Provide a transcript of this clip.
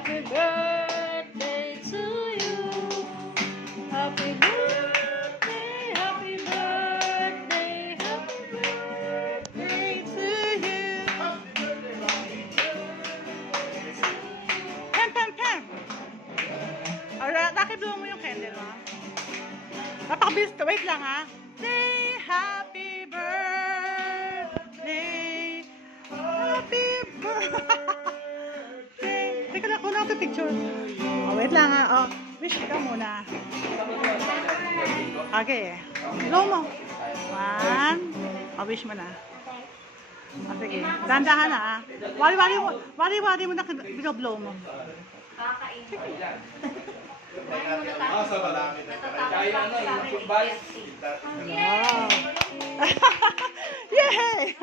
Happy birthday to you. Happy birthday, happy birthday, happy birthday to you. Pam, pam, pam. Alright, nakiblow mo yung candle mo. Napakabilis to. Wait lang ha. Say happy birthday. Happy birthday. Teka lang, kulang ito picture. Oh, wait lang ha. Oh, wish ka muna. Okay. Blow mo. One. Oh, wish mo na. Oh, sige. Dandahan ha. Wari-wari mo na blow mo. Sa malami na Kaya ano, yung football. Wow. Yay!